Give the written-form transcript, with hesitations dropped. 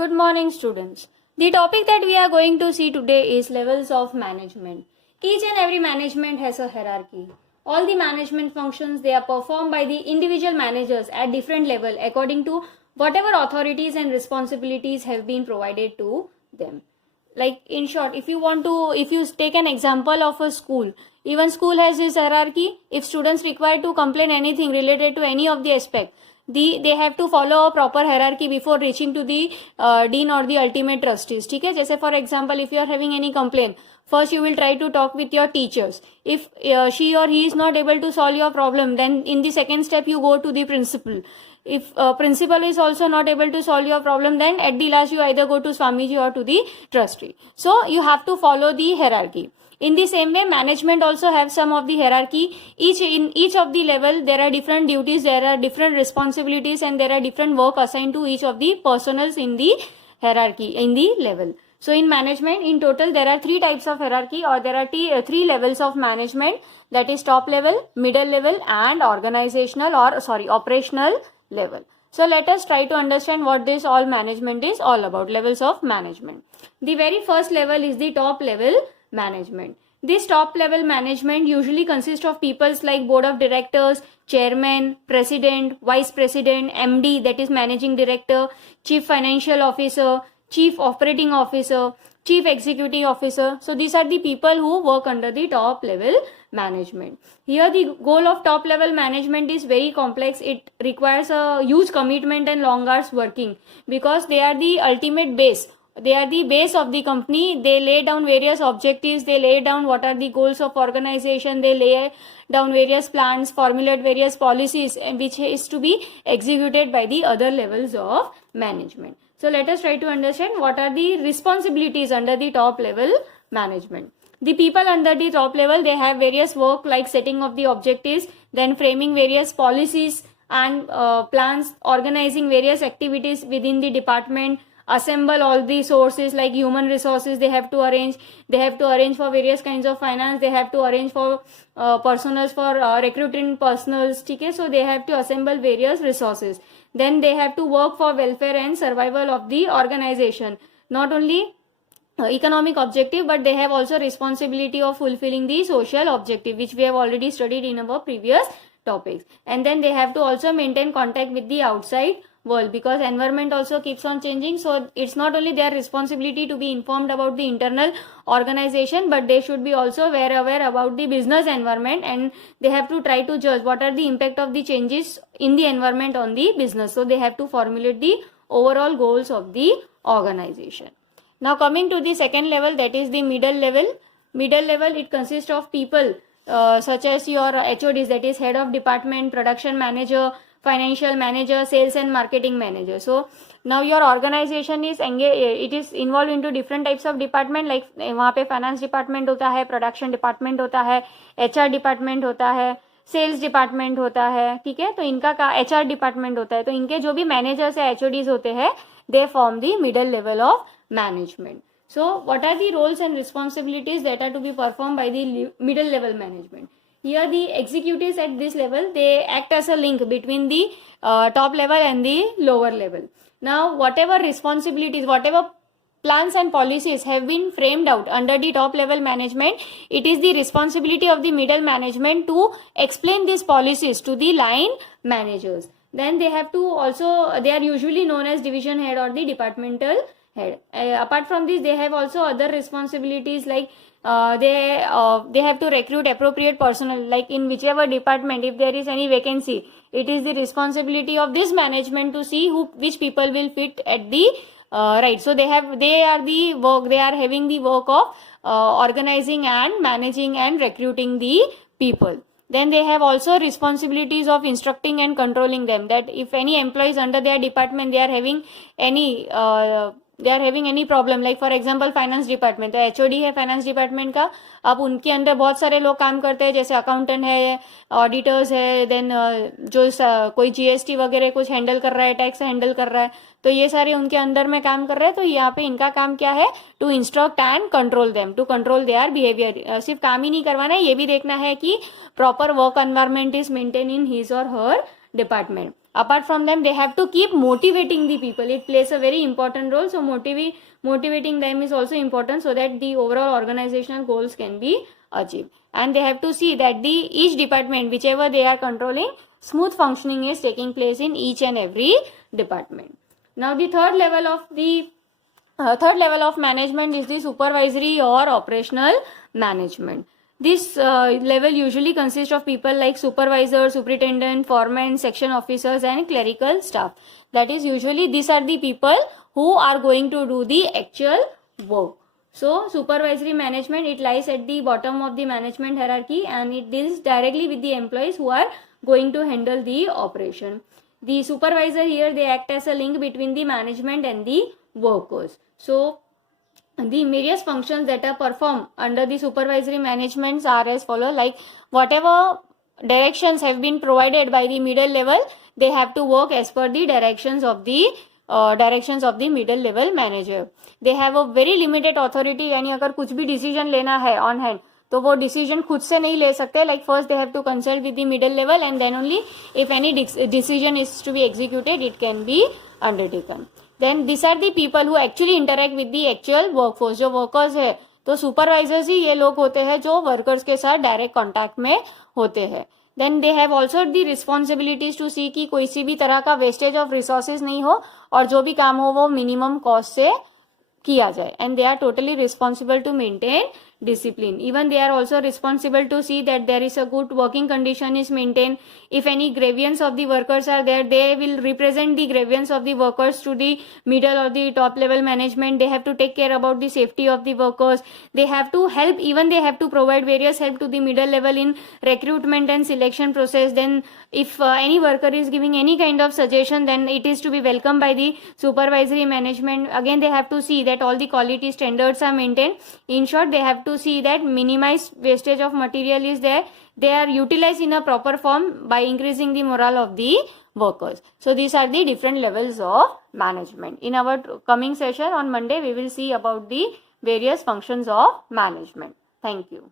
Good morning, students. The topic that we are going to see today is levels of management. Each and every management has a hierarchy. All the management functions, they are performed by the individual managers at different level according to whatever authorities and responsibilities have been provided to them. Like in short, if you take an example of a school, even school has this hierarchy. If students require to complain anything related to any of the aspect, they have to follow a proper hierarchy before reaching to the dean or the ultimate trustees. ठीक है, जैसे for example, if you are having any complaint, first you will try to talk with your teachers. If she or he is not able to solve your problem, then in the second step you go to the principal. If principal is also not able to solve your problem, then at the last you either go to Swamiji or to the trustee. So you have to follow the hierarchy. In the same way, management also have some of the hierarchy. In each of the level, there are different duties, there are different responsibilities, and there are different work assigned to each of the personals in the hierarchy, in the level. So in management, in total, there are three types of hierarchy, or there are three levels of management. That is top level, middle level, and operational level. So let us try to understand what this all management is all about, levels of management. The very first level is the top level management. This top level management usually consists of peoples like board of directors, chairman, president, vice president, MD, that is managing director, chief financial officer, chief operating officer, chief executive officer. So these are the people who work under the top level management. Here the goal of top level management is very complex. It requires a huge commitment and long hours working, because they are the ultimate base. They are the base of the company. They lay down various objectives. They lay down what are the goals of organization. They lay down various plans, formulate various policies, which is to be executed by the other levels of management. So let us try to understand what are the responsibilities under the top level management. The people under the top level, they have various work like setting of the objectives, then framing various policies and plans, organizing various activities within the department, assemble all the sources like human resources they have to arrange for various kinds of finance, they have to arrange for personals for recruiting personals. Okay, so they have to assemble various resources. Then they have to work for welfare and survival of the organization, not only economic objective, but they have also responsibility of fulfilling the social objective, which we have already studied in our previous topics. And then they have to also maintain contact with the outside world, because environment also keeps on changing. So it's not only their responsibility to be informed about the internal organization, but they should be also aware about the business environment, and they have to try to judge what are the impact of the changes in the environment on the business. So they have to formulate the overall goals of the organization. Now coming to the second level, that is the middle level. Middle level, it consists of people such as your HODs, that is head of department, production manager, financial manager, sales and marketing manager. So now your organization is it is involved into different types of department, like वहाँ पे finance department होता है, production department होता है, HR department होता है, sales department होता है. ठीक है, तो इनका HR डिपार्टमेंट होता है. तो इनके जो भी मैनेजर्स है, HODs होते हैं, they form the middle level of management. So what are the roles and responsibilities that are to be performed by the middle level management? Here the executives at this level, they act as a link between the top level and the lower level. Now whatever responsibilities, whatever plans and policies have been framed out under the top level management, it is the responsibility of the middle management to explain these policies to the line managers. Then they have to also, they are usually known as division head or the departmental head. Apart from this, they have also other responsibilities like they have to recruit appropriate personnel, like in whichever department, if there is any vacancy, it is the responsibility of this management to see which people will fit at the right. So they are having the work of organizing and managing and recruiting the people. Then they have also responsibilities of instructing and controlling them, that if any employees under their department, they are having any problem, like for example finance department, तो HOD है finance department का, अब उनके अंदर बहुत सारे लोग काम करते हैं, जैसे अकाउंटेंट है, ऑडिटर्स है, देन जो कोई GST वगैरह कुछ हैंडल कर रहा है, टैक्स हैंडल कर रहा है, तो ये सारे उनके अंदर में काम कर रहे हैं. तो यहाँ पे इनका काम क्या है? To instruct and control them, to control their behaviour. सिर्फ काम ही नहीं करवाना है, ये भी देखना है कि proper work environment is maintain in his और हर department. Apart from them, they have to keep motivating the people. It plays a very important role. So motivating them is also important so that the overall organizational goals can be achieved. And they have to see that each department, whichever they are controlling, smooth functioning is taking place in each and every department. Now the third level of management is the supervisory or operational management. This level usually consists of people like supervisor, superintendent, foreman, section officers and clerical staff. That is, usually these are the people who are going to do the actual work. So supervisory management, it lies at the bottom of the management hierarchy and it deals directly with the employees who are going to handle the operation. The supervisor here, they act as a link between the management and the workers. So the various functions that are performed under the supervisory management are as follow, like whatever directions have been provided by the middle level, they have to work as per the directions of the middle level manager. They have a very limited authority, यानी अगर कुछ भी decision लेना है on hand तो वो decision खुद से नहीं ले सकते. Like first they have to consult with the middle level and then only if any decision is to be executed, it can be undertaken. Then these are the people who actually interact with the actual workforce. जो workers है तो supervisors ही ये लोग होते हैं जो workers के साथ direct contact में होते हैं. Then they have also the responsibilities to see कि कोई सी भी तरह का wastage of resources नहीं हो और जो भी काम हो वो minimum cost से किया जाए. And they are totally responsible to maintain discipline. Even they are also responsible to see that there is a good working condition is maintained. If any grievance of the workers are there, they will represent the grievance of the workers to the middle or the top level management. They have to take care about the safety of the workers. They have to help, even they have to provide various help to the middle level in recruitment and selection process. Then if any worker is giving any kind of suggestion, then it is to be welcomed by the supervisory management. Again, they have to see that all the quality standards are maintained. In short, they have to see that minimized wastage of material is there. They are utilized in a proper form by increasing the morale of the workers. So these are the different levels of management. In our coming session on Monday, we will see about the various functions of management. Thank you.